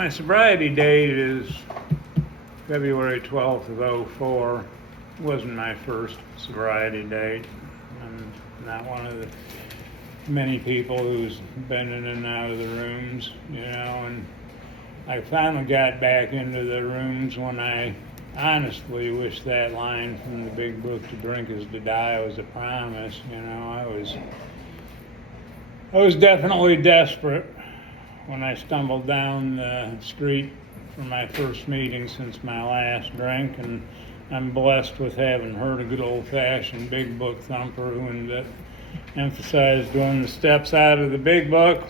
My sobriety date is February 12th of '04. It wasn't my first sobriety date. I'm not one of the many people who's been in and out of the rooms, and I finally got back into the rooms when I honestly wish that line from the big book, "To drink is to die," was a promise. I was definitely desperate when I stumbled down the street for my first meeting since my last drink, and I'm blessed with having heard a good old-fashioned big book thumper who emphasized doing the steps out of the big book,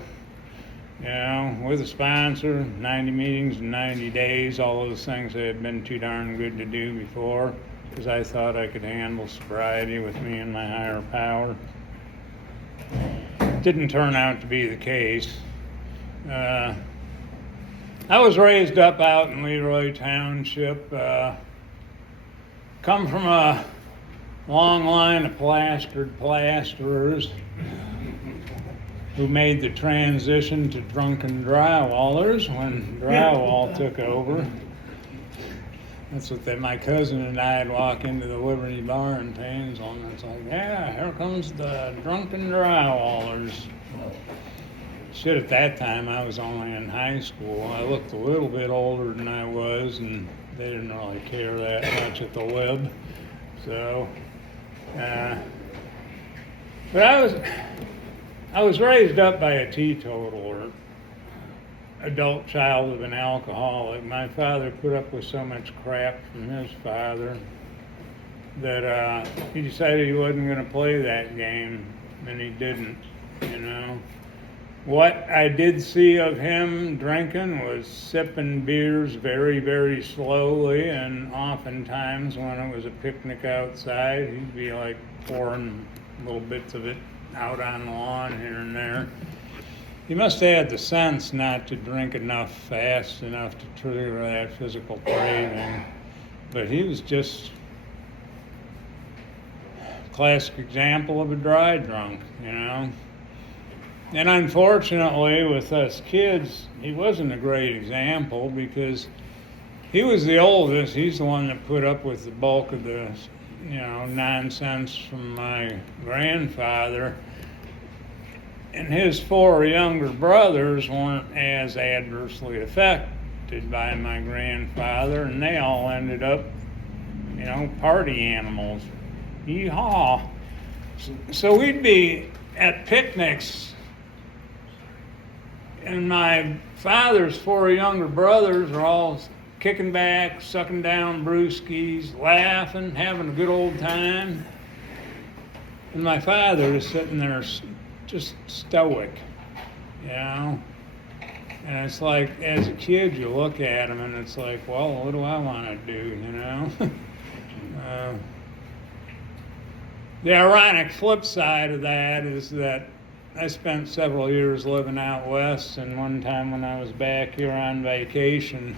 with a sponsor, 90 meetings in 90 days, all those things that had been too darn good to do before, because I thought I could handle sobriety with me and my higher power. Didn't turn out to be the case. I was raised up out in Leroy Township, come from a long line of plasterers who made the transition to drunken drywallers when drywall took over. That's what my cousin and I'd walk into the Liberty Bar in Painesville, and it's like, yeah, here comes the drunken drywallers. Shit, at that time, I was only in high school. I looked a little bit older than I was, and they didn't really care that much at the Lib. So, but I was raised up by a teetotaler, adult child of an alcoholic. My father put up with so much crap from his father that he decided he wasn't going to play that game, and he didn't, What I did see of him drinking was sipping beers very, very slowly, and oftentimes when it was a picnic outside, he'd be like pouring little bits of it out on the lawn here and there. He must have had the sense not to drink enough fast enough to trigger that physical craving, but he was just a classic example of a dry drunk, And unfortunately, with us kids, he wasn't a great example because he was the oldest. He's the one that put up with the bulk of the, nonsense from my grandfather. And his four younger brothers weren't as adversely affected by my grandfather, and they all ended up, party animals. Yeehaw. So we'd be at picnics, and my father's four younger brothers are all kicking back, sucking down brewskis, laughing, having a good old time. And my father is sitting there just stoic, And it's like, as a kid, you look at him and it's like, well, what do I want to do, The ironic flip side of that is that I spent several years living out west, and one time when I was back here on vacation,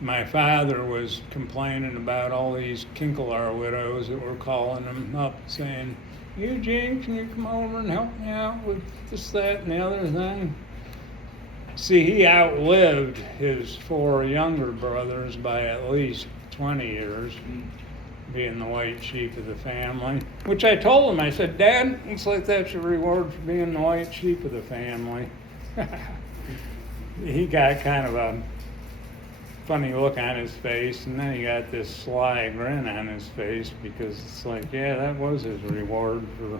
my father was complaining about all these Kinkler widows that were calling him up saying, "Eugene, can you come over and help me out with this, that, and the other thing?" See, he outlived his four younger brothers by at least 20 years, being the white sheep of the family, which I told him, I said, "Dad, looks like that's your reward for being the white sheep of the family." He got kind of a funny look on his face, and then he got this sly grin on his face because it's like, yeah, that was his reward for,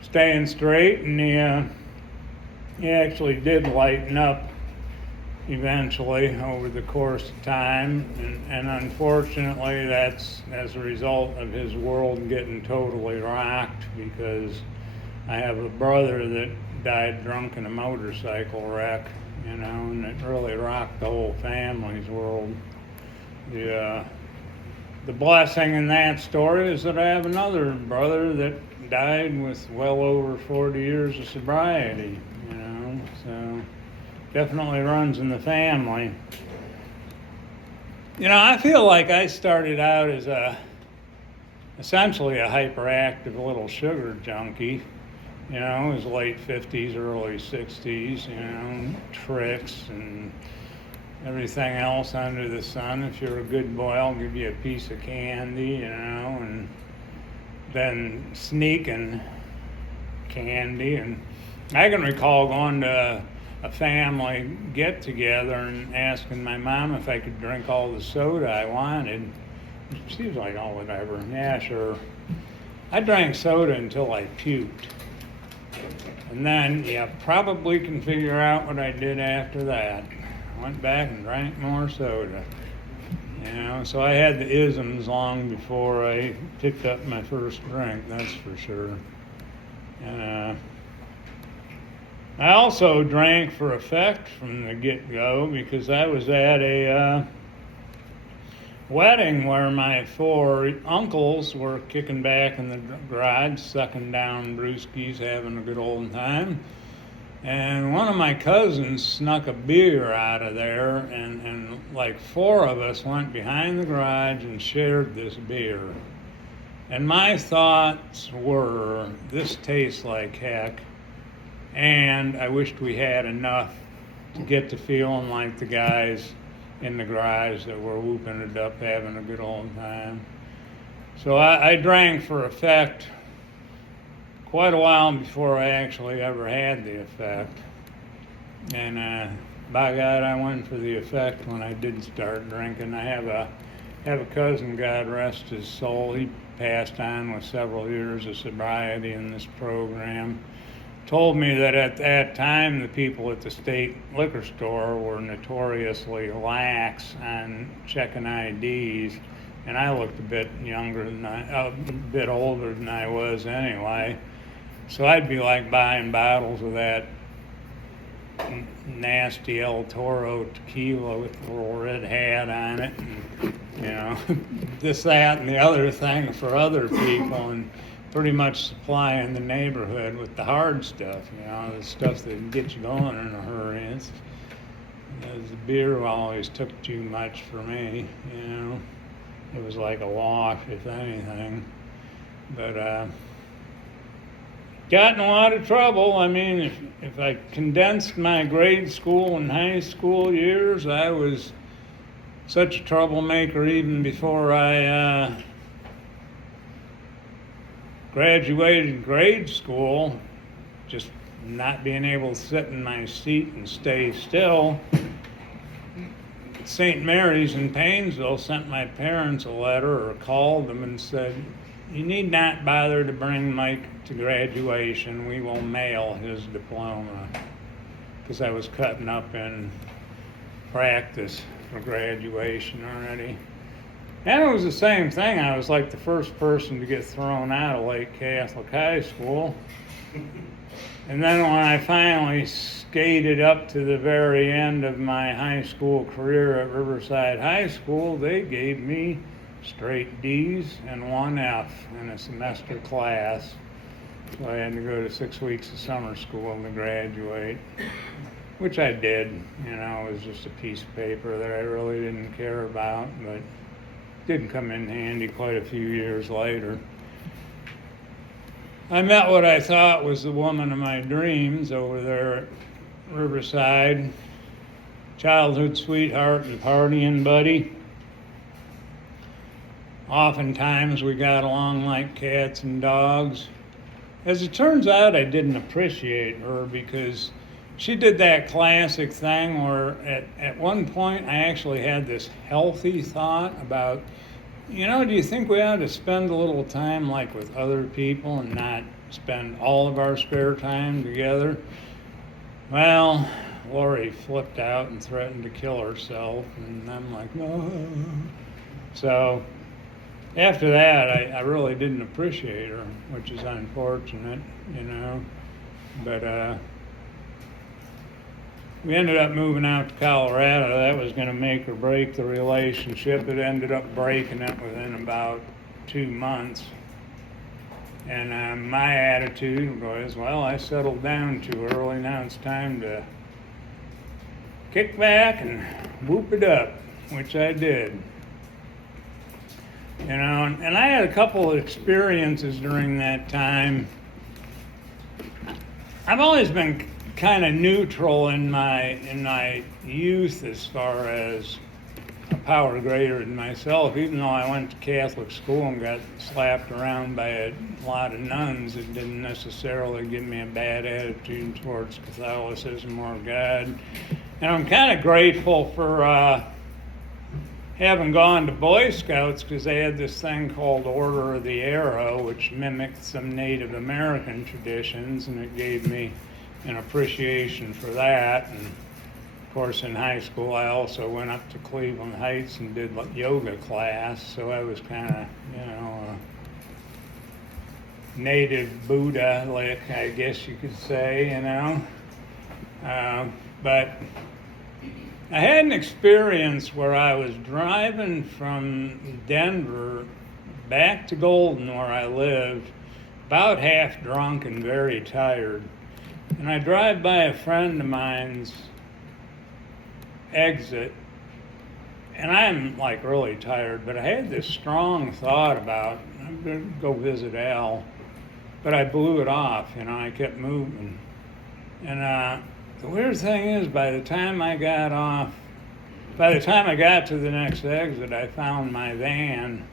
staying straight, and he actually did lighten up eventually over the course of time, and unfortunately that's as a result of his world getting totally rocked, because I have a brother that died drunk in a motorcycle wreck, and it really rocked the whole family's world. The blessing in that story is that I have another brother that died with well over 40 years of sobriety, so definitely runs in the family. I feel like I started out as essentially a hyperactive little sugar junkie, You know, his late 50s, early 60s, you know, tricks and everything else under the sun. If you're a good boy, I'll give you a piece of candy, you know, and then sneaking candy. And I can recall going to a family get together and asking my mom if I could drink all the soda I wanted. She was like, oh, whatever. Yeah, sure. I drank soda until I puked. And then you probably can figure out what I did after that. I went back and drank more soda. You know, so I had the isms long before I picked up my first drink, that's for sure. And I also drank for effect from the get-go because I was at a wedding where my 4 uncles were kicking back in the garage, sucking down brewskis, having a good old time. And one of my cousins snuck a beer out of there, and like 4 of us went behind the garage and shared this beer. And my thoughts were, this tastes like heck, and I wished we had enough to get to feeling like the guys in the garage that were whooping it up, having a good old time. So I drank for effect quite a while before I actually ever had the effect. And by God, I went for the effect when I did start drinking. I have a cousin, God rest his soul. He passed on with several years of sobriety in this program. Told me that at that time the people at the state liquor store were notoriously lax on checking IDs, and I looked a bit bit older than I was anyway. So I'd be like buying bottles of that nasty El Toro tequila with the little red hat on it, and, you know, this, that, and the other thing for other people, and pretty much supplying the neighborhood with the hard stuff, you know, the stuff that gets you going in a hurry. The beer always took too much for me, you know. It was like a wash, if anything. But got in a lot of trouble. I mean, if I condensed my grade school and high school years, I was such a troublemaker even before I graduated grade school, just not being able to sit in my seat and stay still. St. Mary's in Painesville sent my parents a letter or called them and said, you need not bother to bring Mike to graduation. We will mail his diploma. Because I was cutting up in practice for graduation already. And it was the same thing. I was like the first person to get thrown out of Lake Catholic High School. And then when I finally skated up to the very end of my high school career at Riverside High School, they gave me straight D's and 1 F in a semester class. So I had to go to 6 weeks of summer school to graduate, which I did. You know, it was just a piece of paper that I really didn't care about, but did come in handy quite a few years later. I met what I thought was the woman of my dreams over there at Riverside. Childhood sweetheart and partying buddy. Oftentimes we got along like cats and dogs. As it turns out, I didn't appreciate her because she did that classic thing where at one point I actually had this healthy thought about, you know, do you think we ought to spend a little time like with other people and not spend all of our spare time together? Well, Lori flipped out and threatened to kill herself, and I'm like, no. So after that, I really didn't appreciate her, which is unfortunate, you know. But we ended up moving out to Colorado. That was going to make or break the relationship. It ended up breaking it within about 2 months. And my attitude was, well, I settled down too early. Now it's time to kick back and whoop it up, which I did. You know, and I had a couple of experiences during that time I've always been kind of neutral in my youth as far as a power greater than myself. Even though I went to Catholic school and got slapped around by a lot of nuns, it didn't necessarily give me a bad attitude towards Catholicism or God. And I'm kind of grateful for having gone to Boy Scouts, because they had this thing called Order of the Arrow, which mimicked some Native American traditions, and it gave me an appreciation for that. And of course, in high school, I also went up to Cleveland Heights and did yoga class, so I was kind of, a native Buddha, like I guess you could say, but I had an experience where I was driving from Denver back to Golden, where I lived, about half drunk and very tired. And I drive by a friend of mine's exit, and I'm like really tired, but I had this strong thought about, I'm going to go visit Al, but I blew it off, I kept moving. And the weird thing is, by the time I got to the next exit, I found my van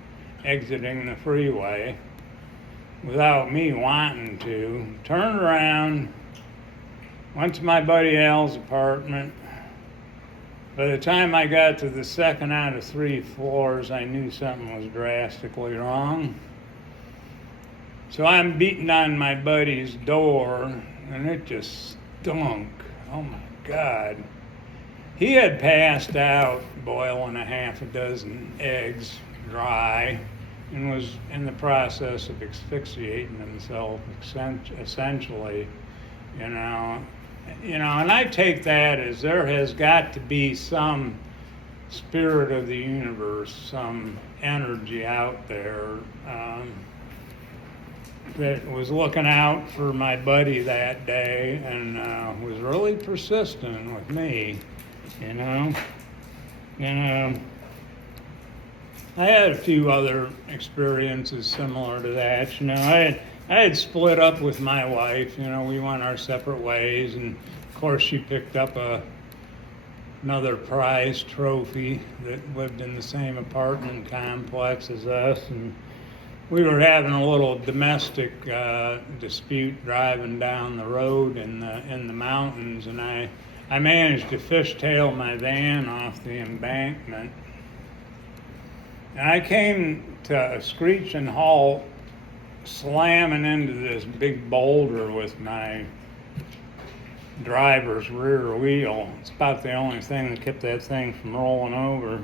exiting the freeway without me wanting to, turned around, went to my buddy Al's apartment. By the time I got to the second out of 3 floors, I knew something was drastically wrong. So I'm beating on my buddy's door, and it just stunk. Oh my God. He had passed out boiling a half a dozen eggs dry and was in the process of asphyxiating himself, essentially, and I take that as there has got to be some spirit of the universe, some energy out there that was looking out for my buddy that day and was really persistent with me, And I had a few other experiences similar to that. I had split up with my wife. We went our separate ways, and of course she picked up another prize trophy that lived in the same apartment complex as us, and we were having a little domestic dispute driving down the road in the mountains, and I managed to fishtail my van off the embankment. And I came to a screeching halt, slamming into this big boulder with my driver's rear wheel. It's about the only thing that kept that thing from rolling over.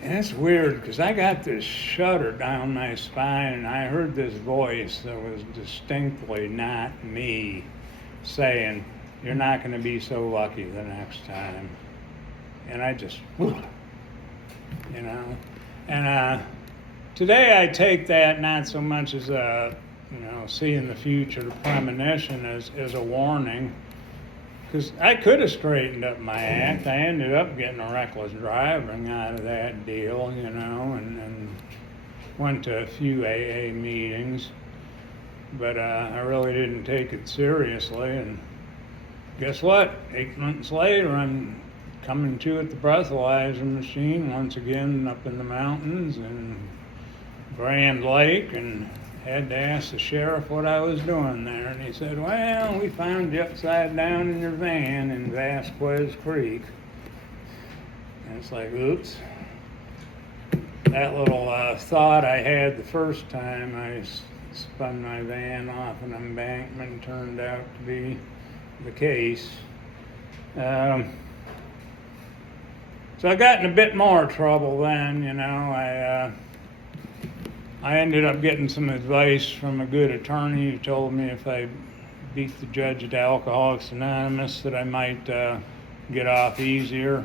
And it's weird, because I got this shudder down my spine, and I heard this voice that was distinctly not me saying, "You're not going to be so lucky the next time." And I just, And today I take that not so much as a, seeing the future premonition as a warning, because I could have straightened up my act. I ended up getting a reckless driving out of that deal, and went to a few AA meetings, but I really didn't take it seriously. And guess what? 8 months later, I'm coming to at the breathalyzer machine once again up in the mountains in Grand Lake, and had to ask the sheriff what I was doing there, and he said, "Well, we found you upside down in your van in Vasquez Creek." And it's like, oops. That little thought I had the first time I spun my van off an embankment turned out to be the case. So I got in a bit more trouble then, I ended up getting some advice from a good attorney who told me if I beat the judge at Alcoholics Anonymous that I might get off easier.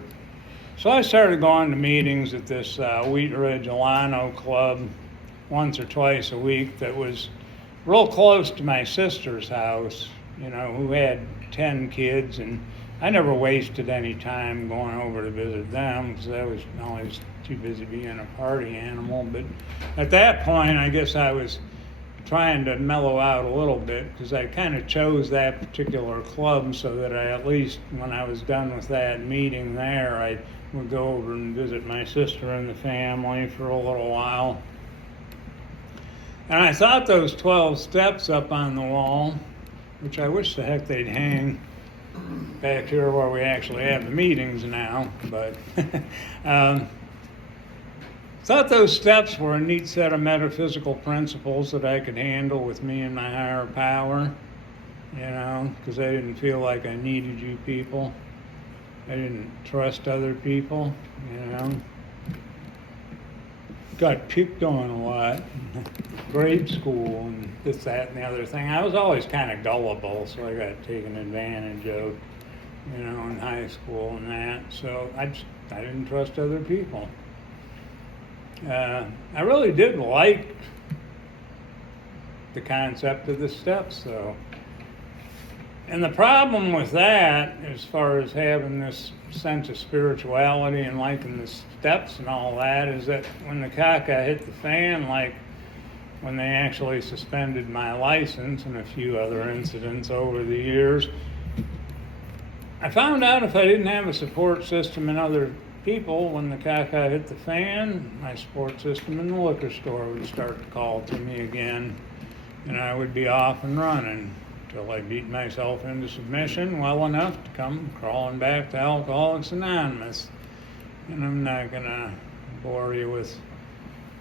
So I started going to meetings at this Wheat Ridge Alano Club once or twice a week that was real close to my sister's house, who had 10 kids, and I never wasted any time going over to visit them because I was always too busy being a party animal. But at that point, I guess I was trying to mellow out a little bit because I kind of chose that particular club so that I at least, when I was done with that meeting there, I would go over and visit my sister and the family for a little while. And I thought those 12 steps up on the wall, which I wish the heck they'd hang back here where we actually have the meetings now, but thought those steps were a neat set of metaphysical principles that I could handle with me and my higher power, because I didn't feel like I needed you people. I didn't trust other people, Got picked on a lot in grade school and this, that, and the other thing. I was always kind of gullible, so I got taken advantage of, in high school and that. So I didn't trust other people. I really did like the concept of the steps, though. And the problem with that, as far as having this sense of spirituality and liking the steps and all that, is that when the caca hit the fan, like when they actually suspended my license and a few other incidents over the years, I found out if I didn't have a support system in other people, when the caca hit the fan, my support system in the liquor store would start to call to me again, and I would be off and running till I beat myself into submission well enough to come crawling back to Alcoholics Anonymous. And I'm not gonna bore you with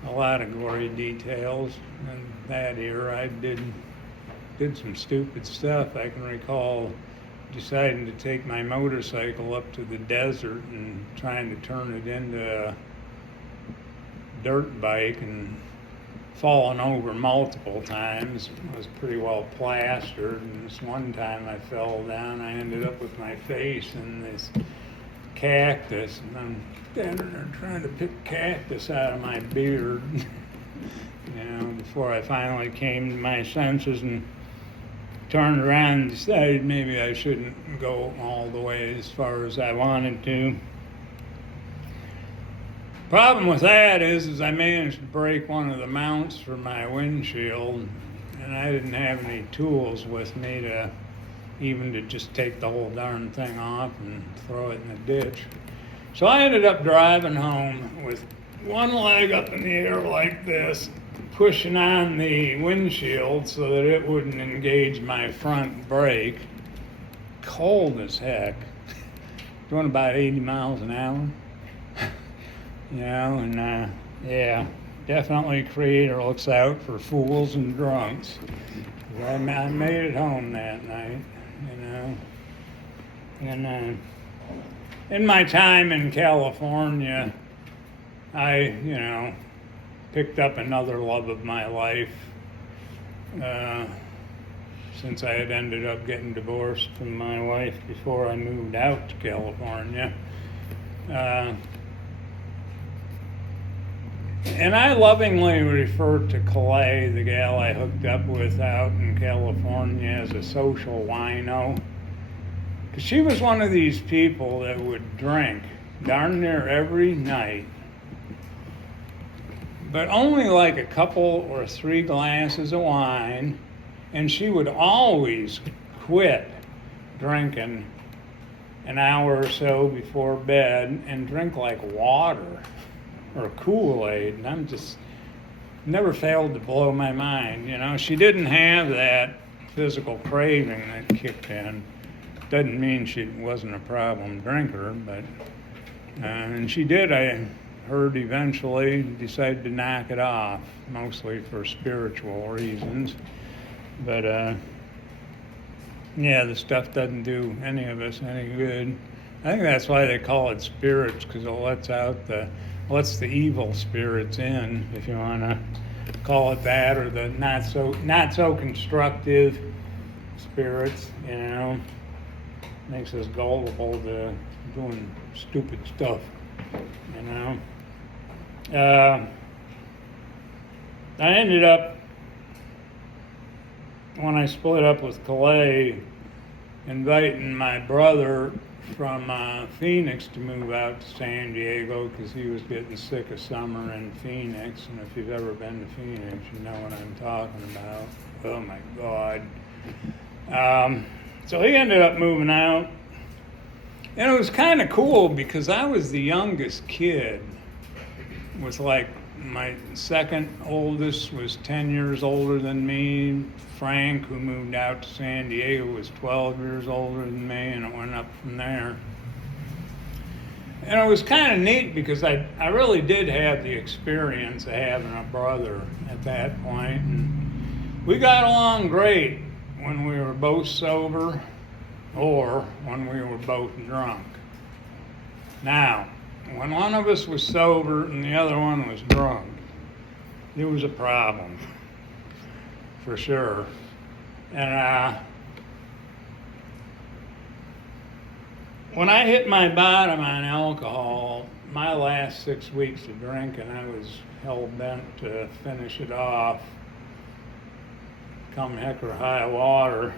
a lot of gory details. In that era, I did some stupid stuff. I can recall deciding to take my motorcycle up to the desert and trying to turn it into a dirt bike and fallen over multiple times. It was pretty well plastered, and this one time I fell down. I ended up with my face in this cactus, and I'm standing there trying to pick cactus out of my beard, before I finally came to my senses and turned around and decided maybe I shouldn't go all the way as far as I wanted to. Problem with that is I managed to break one of the mounts for my windshield, and I didn't have any tools with me to just take the whole darn thing off and throw it in the ditch. So I ended up driving home with one leg up in the air like this, pushing on the windshield so that it wouldn't engage my front brake. Cold as heck, doing about 80 miles an hour. Definitely Creator looks out for fools and drunks. I made it home that night, And in my time in California, I, picked up another love of my life, since I had ended up getting divorced from my wife before I moved out to California. And I lovingly refer to Calais, the gal I hooked up with out in California, as a social wino. Because she was one of these people that would drink darn near every night, but only like a couple or 3 glasses of wine, and she would always quit drinking an hour or so before bed and drink like water or Kool-Aid, and I'm just never failed to blow my mind. She didn't have that physical craving that kicked in. Doesn't mean she wasn't a problem drinker, but and she did, I heard, eventually decide to knock it off, mostly for spiritual reasons. But the stuff doesn't do any of us any good. I think that's why they call it spirits, because it lets the evil spirits in, if you want to call it that, or the not so constructive spirits. Makes us gullible to doing stupid stuff. I ended up, when I split up with Calais, inviting my brother from Phoenix to move out to San Diego because he was getting sick of summer in Phoenix. And if you've ever been to Phoenix, you know what I'm talking about. Oh my God. So he ended up moving out. And it was kind of cool because I was the youngest kid. It was like my second oldest was 10 years older than me. Frank, who moved out to San Diego, was 12 years older than me, and it went up from there. And it was kind of neat because I really did have the experience of having a brother at that point. And we got along great when we were both sober or when we were both drunk. Now, when one of us was sober and the other one was drunk, it was a problem, for sure. And when I hit my bottom on alcohol, my last 6 weeks of drinking, I was hell-bent to finish it off, come heck or high water.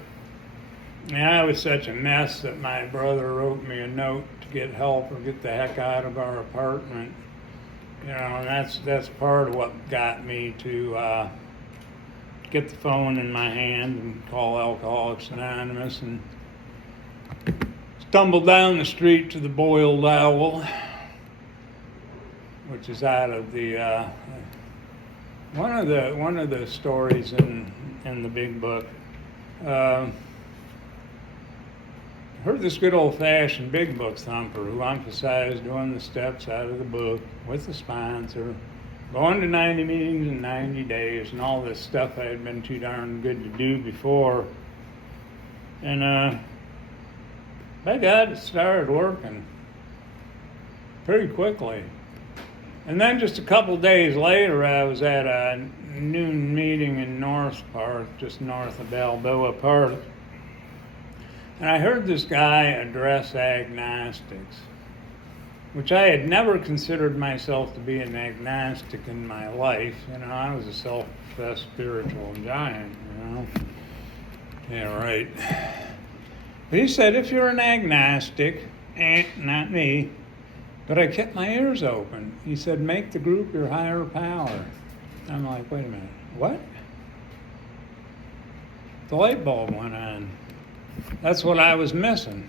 And I was such a mess that my brother wrote me a note to get help or get the heck out of our apartment. You know, and that's part of what got me to get the phone in my hand and call Alcoholics Anonymous and stumbled down the street to the Boiled Owl, which is out of the one of the stories in the big book. Heard this good old-fashioned big book thumper who emphasized doing the steps out of the book with the sponsor, going to 90 meetings in 90 days, and all this stuff I had been too darn good to do before. And by God, it started working pretty quickly. And then just a couple days later, I was at a noon meeting in North Park, just north of Balboa Park. And I heard this guy address agnostics, which I had never considered myself to be an agnostic in my life. You know, I was a self-professed spiritual giant, you know. Yeah, right. But he said, if you're an agnostic, not me, but I kept my ears open. He said, make the group your higher power. I'm like, wait a minute, what? The light bulb went on. That's what I was missing.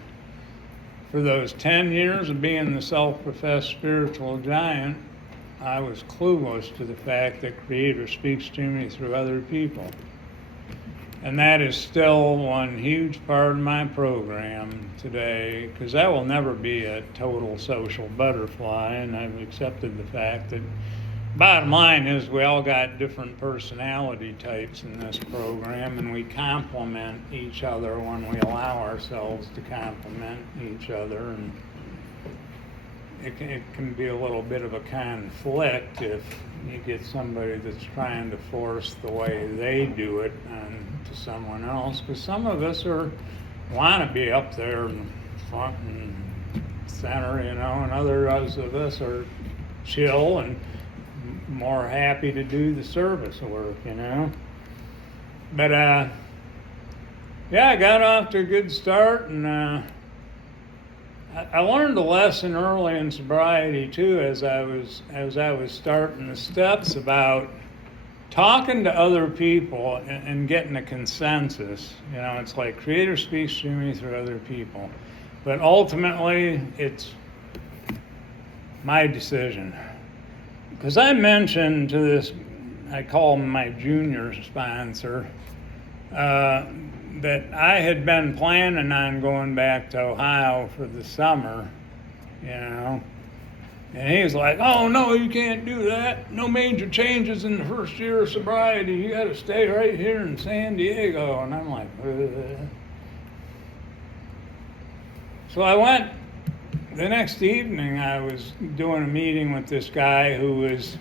For those 10 years of being the self-professed spiritual giant, I was clueless to the fact that Creator speaks to me through other people. And that is still one huge part of my program today, because I will never be a total social butterfly, and I've accepted the fact that bottom line is we all got different personality types in this program, and we complement each other when we allow ourselves to complement each other. And it can be a little bit of a conflict if you get somebody that's trying to force the way they do it onto someone else, because some of us want to be up there in front and center, you know, and others of us are chill and more happy to do the service work, you know. But yeah, I got off to a good start, and I learned a lesson early in sobriety too, as I was starting the steps, about talking to other people and getting a consensus. You know, it's like Creator speaks to me through other people, but ultimately it's my decision. Because I mentioned to this, I call him my junior sponsor, that I had been planning on going back to Ohio for the summer, you know. And he was like, oh, no, you can't do that. No major changes in the first year of sobriety. You got to stay right here in San Diego. And I'm like, ugh. So I went. The next evening, I was doing a meeting with this guy who was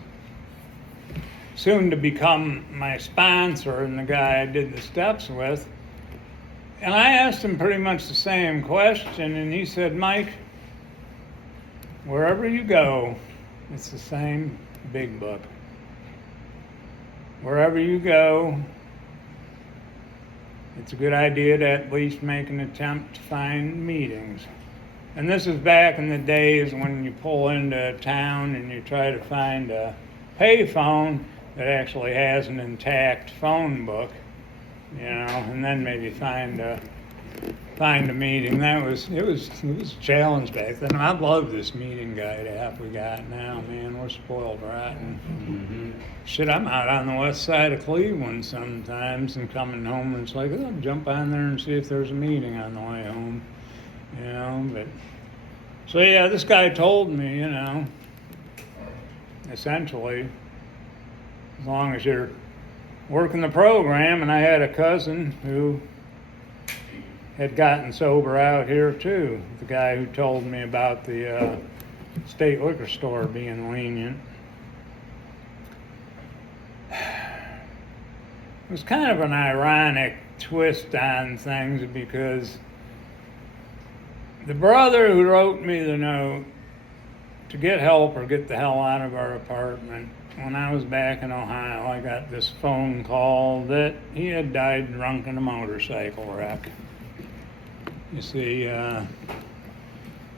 soon to become my sponsor and the guy I did the steps with. And I asked him pretty much the same question, and he said, Mike, wherever you go, it's the same big book. Wherever you go, it's a good idea to at least make an attempt to find meetings. And this is back in the days when you pull into a town and you try to find a payphone that actually has an intact phone book, and then maybe find a meeting. It was a challenge back then. I love this meeting guide app we got now, man. We're spoiled rotten. Mm-hmm. Shit, I'm out on the west side of Cleveland sometimes and coming home, and it's like, I'll jump on there and see if there's a meeting on the way home, but so yeah, this guy told me, essentially, as long as you're working the program. And I had a cousin who had gotten sober out here too, the guy who told me about the state liquor store being lenient. It was kind of an ironic twist on things, because the brother who wrote me the note to get help or get the hell out of our apartment, when I was back in Ohio, I got this phone call that he had died drunk in a motorcycle wreck. You see,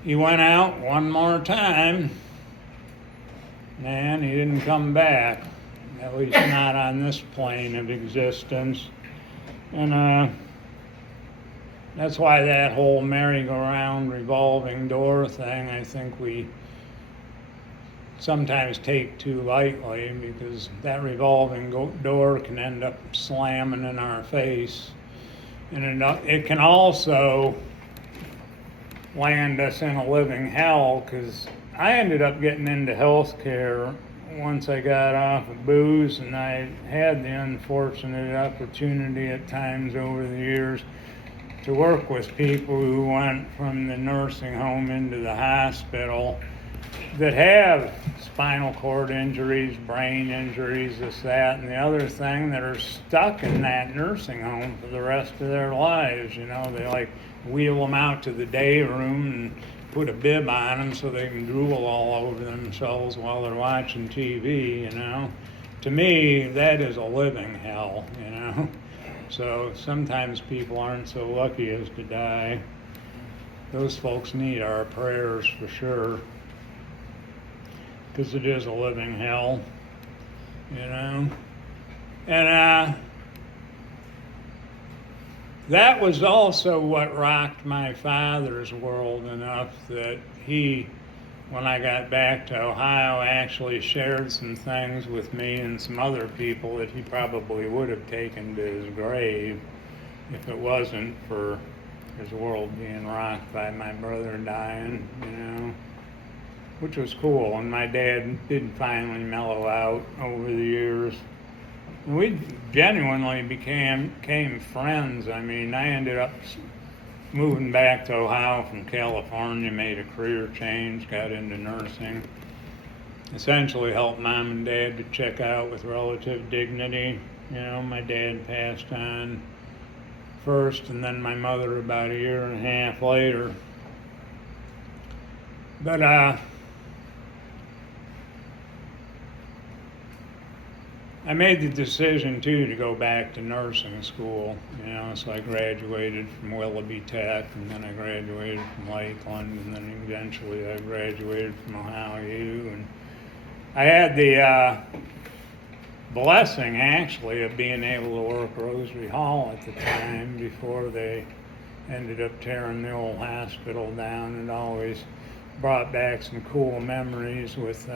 he went out one more time, and he didn't come back, at least not on this plane of existence. And that's why that whole merry-go-round revolving door thing, I think we sometimes take too lightly, because that revolving door can end up slamming in our face. And it can also land us in a living hell, because I ended up getting into health care once I got off of booze, and I had the unfortunate opportunity at times over the years to work with people who went from the nursing home into the hospital that have spinal cord injuries, brain injuries, this, that, and the other thing, that are stuck in that nursing home for the rest of their lives. They like wheel them out to the day room and put a bib on them so they can drool all over themselves while they're watching TV. To me, that is a living hell. So sometimes people aren't so lucky as to die. Those folks need our prayers for sure, because it is a living hell, And that was also what rocked my father's world enough that he, when I got back to Ohio, actually shared some things with me and some other people that he probably would have taken to his grave if it wasn't for his world being rocked by my brother dying, which was cool. And my dad did finally mellow out over the years. And we genuinely became friends. I mean, I ended up moving back to Ohio from California, made a career change, got into nursing, essentially helped mom and dad to check out with relative dignity. My dad passed on first, and then my mother about a year and a half later. But I made the decision too to go back to nursing school, so I graduated from Willoughby Tech, and then I graduated from Lakeland, and then eventually I graduated from Ohio U. And I had the blessing, actually, of being able to work Rosary Hall at the time before they ended up tearing the old hospital down. It always brought back some cool memories with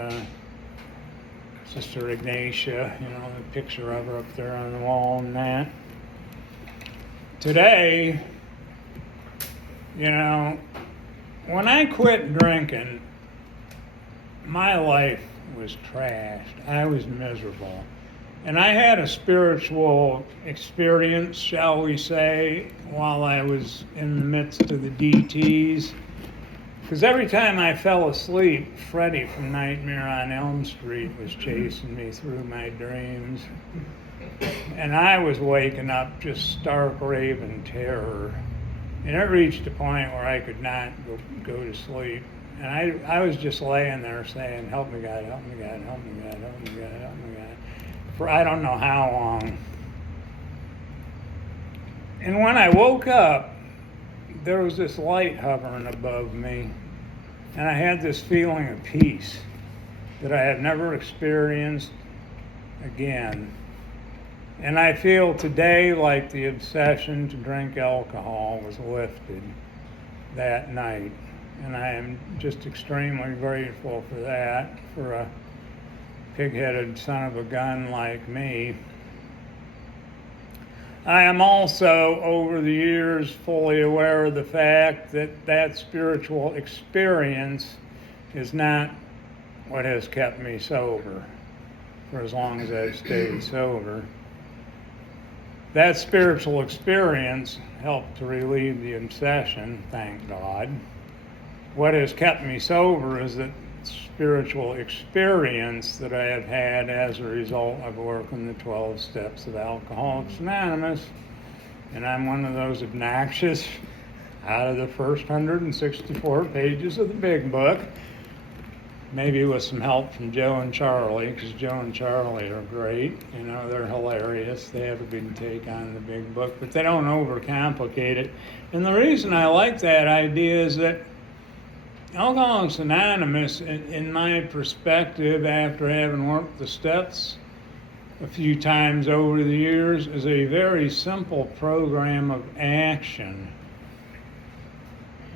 Sister Ignatia, the picture of her up there on the wall and that. Today, when I quit drinking, my life was trashed. I was miserable. And I had a spiritual experience, shall we say, while I was in the midst of the DTs. Because every time I fell asleep, Freddy from Nightmare on Elm Street was chasing me through my dreams. And I was waking up just stark raving terror. And it reached a point where I could not go to sleep. And I was just laying there saying, help me God, help me God, help me God, help me God, help me God, for I don't know how long. And when I woke up, there was this light hovering above me, and I had this feeling of peace that I had never experienced again. And I feel today like the obsession to drink alcohol was lifted that night. And I am just extremely grateful for that, for a pig-headed son of a gun like me. I am also, over the years, fully aware of the fact that that spiritual experience is not what has kept me sober for as long as I've stayed sober. That spiritual experience helped to relieve the obsession, thank God. What has kept me sober is that spiritual experience that I have had as a result of working the 12 steps of Alcoholics Anonymous. And I'm one of those obnoxious, out of the first 164 pages of the big book, maybe with some help from Joe and Charlie, because Joe and Charlie are great. You know, they're hilarious. They have a big take on the big book, but they don't overcomplicate it. And the reason I like that idea is that Alcoholics Anonymous, in my perspective, after having worked the steps a few times over the years, is a very simple program of action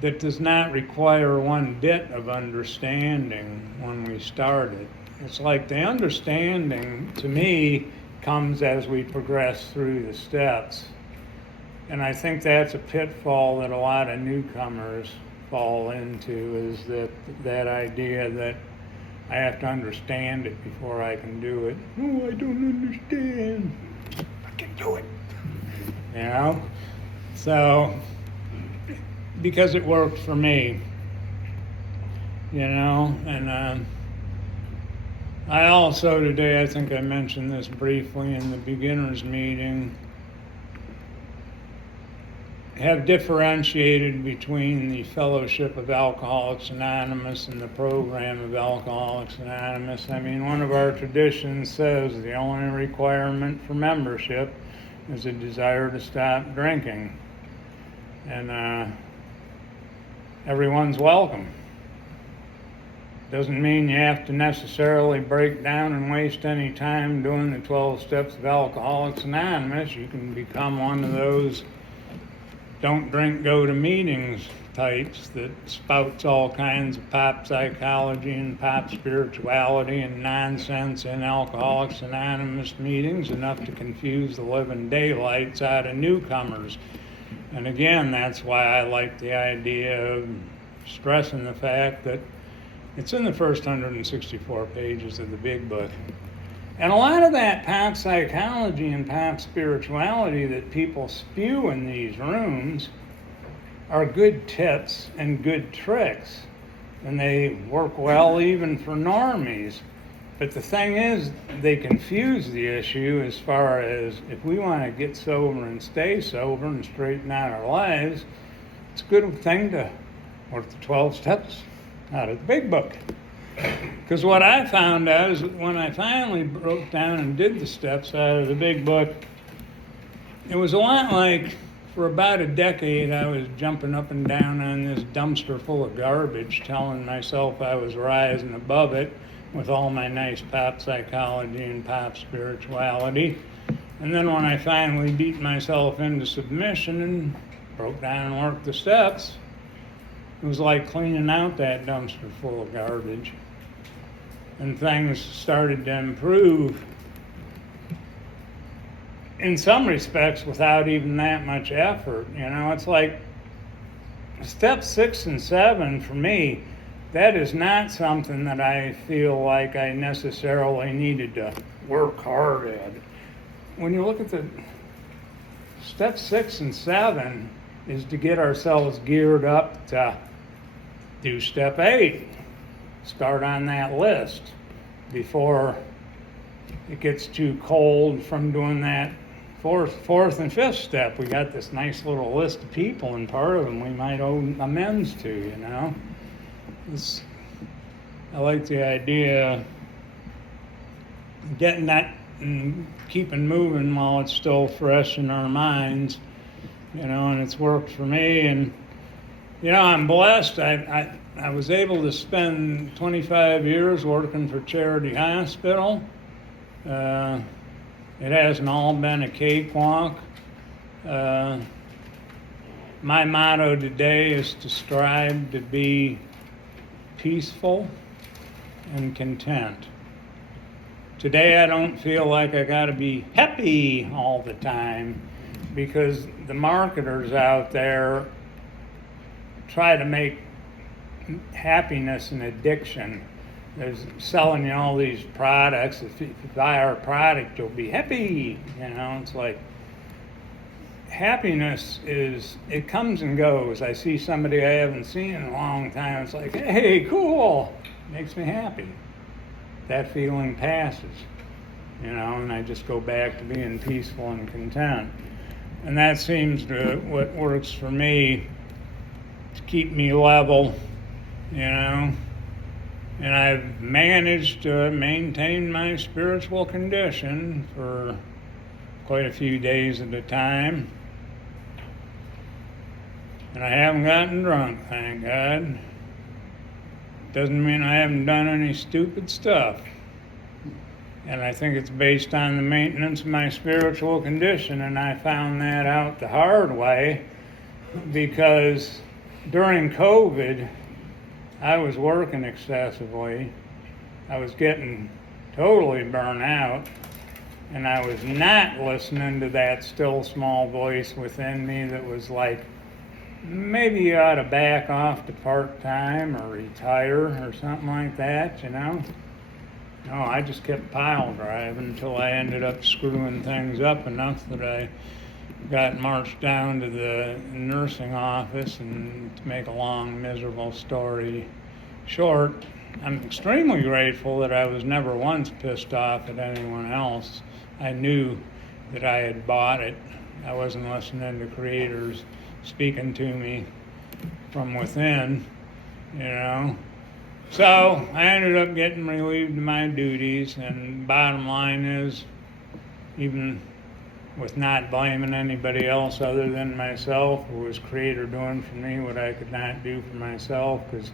that does not require one bit of understanding when we start it. It's like the understanding, to me, comes as we progress through the steps. And I think that's a pitfall that a lot of newcomers fall into, is that idea that I have to understand it before I can do it. Oh, I don't understand. I can do it. You know? So, because it worked for me, you know, and I also today, I think I mentioned this briefly in the beginners meeting, have differentiated between the Fellowship of Alcoholics Anonymous and the program of Alcoholics Anonymous. I mean, one of our traditions says the only requirement for membership is a desire to stop drinking. And everyone's welcome. Doesn't mean you have to necessarily break down and waste any time doing the 12 steps of Alcoholics Anonymous. You can become one of those don't drink, go to meetings types that spouts all kinds of pop psychology and pop spirituality and nonsense in Alcoholics Anonymous meetings, enough to confuse the living daylights out of newcomers. And again, that's why I like the idea of stressing the fact that it's in the first 164 pages of the big book. And a lot of that pop psychology and pop spirituality that people spew in these rooms are good tips and good tricks. And they work well even for normies. But the thing is, they confuse the issue as far as if we want to get sober and stay sober and straighten out our lives, it's a good thing to work the 12 steps out of the big book. Because what I found out is that when I finally broke down and did the steps out of the big book, it was a lot like, for about a decade, I was jumping up and down on this dumpster full of garbage, telling myself I was rising above it with all my nice pop psychology and pop spirituality. And then when I finally beat myself into submission and broke down and worked the steps, it was like cleaning out that dumpster full of garbage. And things started to improve in some respects without even that much effort. You know, it's like step 6 and 7 for me, that is not something that I feel like I necessarily needed to work hard at. When you look at the step 6 and 7 is to get ourselves geared up to do step 8. Start on that list before it gets too cold from doing that fourth and fifth step. We got this nice little list of people, and part of them we might owe amends to, you know. I like the idea of getting that and keeping moving while it's still fresh in our minds. and it's worked for me. And I'm blessed. I was able to spend 25 years working for Charity Hospital. It hasn't all been a cakewalk. My motto today is to strive to be peaceful and content. Today I don't feel like I gotta be happy all the time, because the marketers out there try to make happiness an addiction. They're selling you all these products. If you buy our product, you'll be happy. It's like, happiness it comes and goes. I see somebody I haven't seen in a long time. It's like, hey, cool. Makes me happy. That feeling passes, and I just go back to being peaceful and content. And that seems to what works for me to keep me level, and I've managed to maintain my spiritual condition for quite a few days at a time. And I haven't gotten drunk, thank God. Doesn't mean I haven't done any stupid stuff. And I think it's based on the maintenance of my spiritual condition, and I found that out the hard way, because during COVID, I was working excessively. I was getting totally burnt out, and I was not listening to that still small voice within me that was like, maybe you ought to back off to part-time or retire or something like that, No, I just kept pile driving until I ended up screwing things up enough that I got marched down to the nursing office. And to make a long, miserable story short, I'm extremely grateful that I was never once pissed off at anyone else. I knew that I had bought it. I wasn't listening to creators speaking to me from within, So I ended up getting relieved of my duties, and bottom line is, even with not blaming anybody else other than myself, it was Creator doing for me what I could not do for myself, because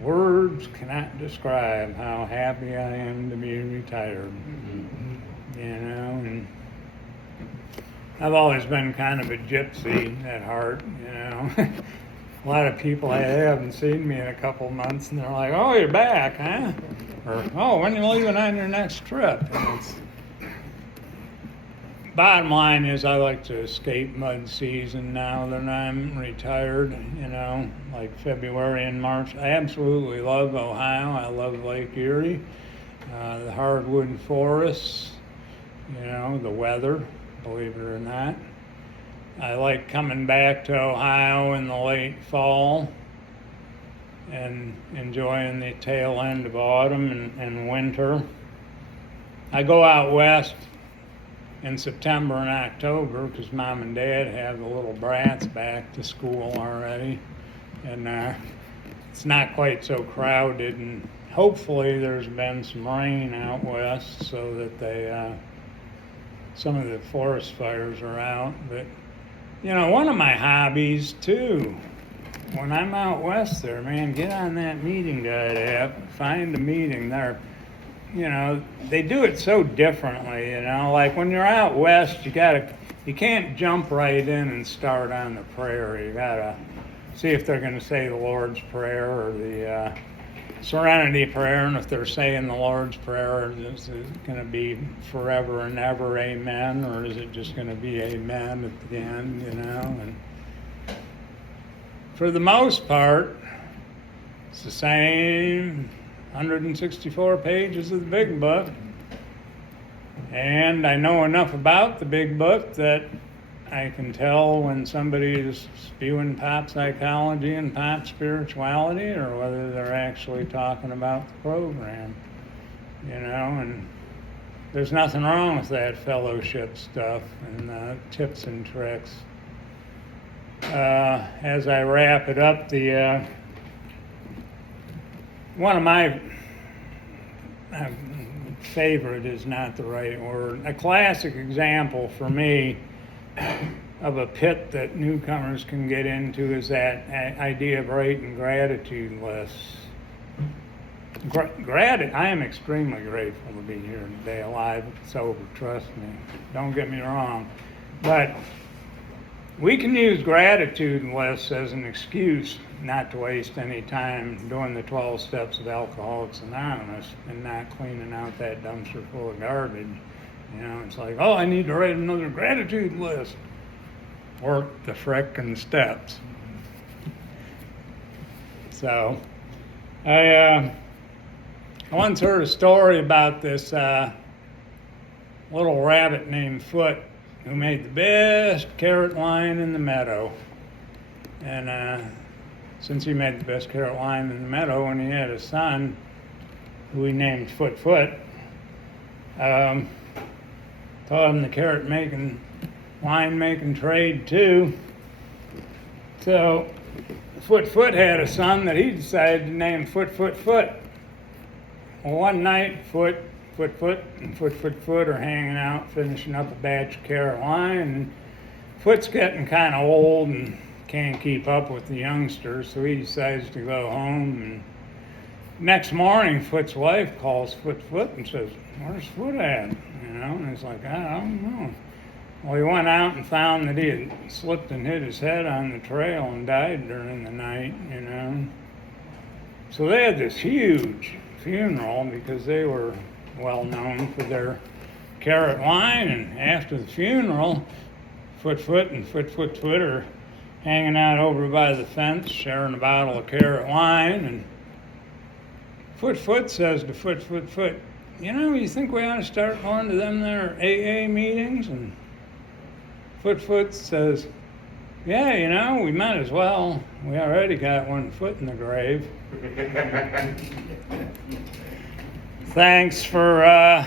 words cannot describe how happy I am to be retired. And I've always been kind of a gypsy at heart, A lot of people haven't seen me in a couple months, and they're like, "Oh, you're back, huh?" Or, "Oh, when are you leaving on your next trip?" Bottom line is, I like to escape mud season now that I'm retired, like February and March. I absolutely love Ohio. I love Lake Erie, the hardwood forests, the weather, believe it or not. I like coming back to Ohio in the late fall and enjoying the tail end of autumn and winter. I go out west in September and October because Mom and Dad have the little brats back to school already, and it's not quite so crowded, and hopefully there's been some rain out west so that some of the forest fires are out. But one of my hobbies too, when I'm out west there, man, get on that meeting guide app, find a meeting there. They do it so differently, like when you're out west, you can't jump right in and start on the prayer. You gotta see if they're gonna say the Lord's Prayer or the Serenity Prayer, and if they're saying the Lord's Prayer, is it going to be forever and ever amen, or is it just going to be amen at the end, And for the most part, it's the same 164 pages of the big book, and I know enough about the big book that I can tell when somebody is spewing pop psychology and pop spirituality, or whether they're actually talking about the program, and there's nothing wrong with that fellowship stuff and tips and tricks. As I wrap it up, one of my favorite is not the right word. A classic example for me of a pit that newcomers can get into is that idea of writing gratitude lists. I am extremely grateful to be here today, alive, sober, trust me. Don't get me wrong. But we can use gratitude lists as an excuse not to waste any time doing the 12 steps of Alcoholics Anonymous and not cleaning out that dumpster full of garbage. You know, it's like, oh, I need to write another gratitude list. Work the frickin' steps. So, I once heard a story about this little rabbit named Foot who made the best carrot wine in the meadow. And since he made the best carrot wine in the meadow, when he had a son, who he named Foot, taught him the carrot making, wine making trade too. So Foot had a son that he decided to name Foot. Well, one night, Foot and Foot are hanging out, finishing up a batch of carrot wine, and Foot's getting kind of old and can't keep up with the youngsters, so he decides to go home. And next morning, Foot's wife calls Foot and says, "Where's Foot at?" You know, and he's like, "I don't know." Well, he went out and found that he had slipped and hit his head on the trail and died during the night, you know. So they had this huge funeral because they were well known for their carrot wine, and after the funeral, Foot and Foot are hanging out over by the fence, sharing a bottle of carrot wine, and Foot says to Foot, "You know, you think we ought to start going to them there AA meetings?" And Foot says, "Yeah, you know, we might as well. We already got one foot in the grave." Thanks for